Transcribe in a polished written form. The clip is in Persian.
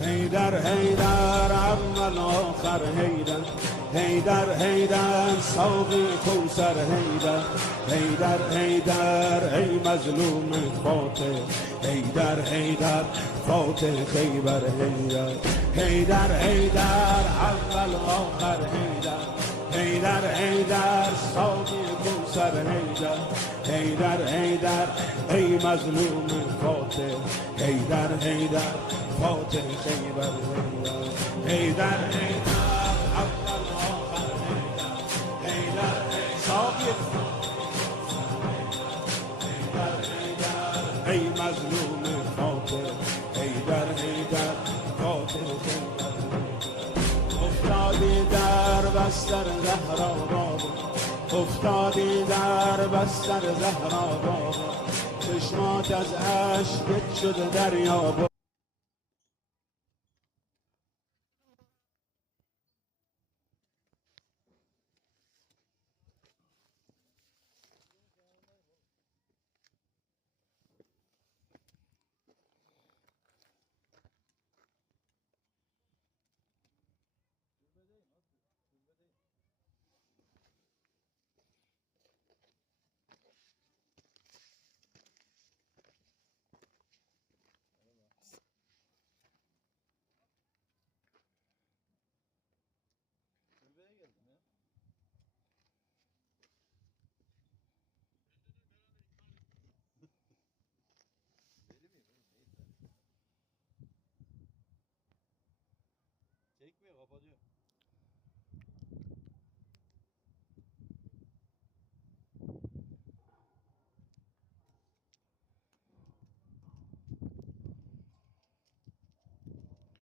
حیدر حیدر اول آخر حیدر، حیدر حیدر ساقی کوثر حیدر، حیدر حیدر ای مظلوم فاتح، حیدر حیدر فاتح خیبر حیدر، حیدر حیدر اول آخر حیدر، حیدر حیدر ساقی کوثر حیدر، حیدر حیدر ای مظلوم فاتح، حیدر حیدر فاتح خیبر حیدر، حیدر حیدر اول آخر حیدر، حیدر ساقی حیدر حیدر ای مظلوم فاتح، حیدر حیدر فاتح خیبر حیدر. افتادی در بستر زهرا بابا، افتادی در بستر زهرا بابا، چشمات از اشک شده دریا بابا. Kulübeye geldim ya. Deli miyim oğlum? Neyse. Çekmiyor, kapatıyor.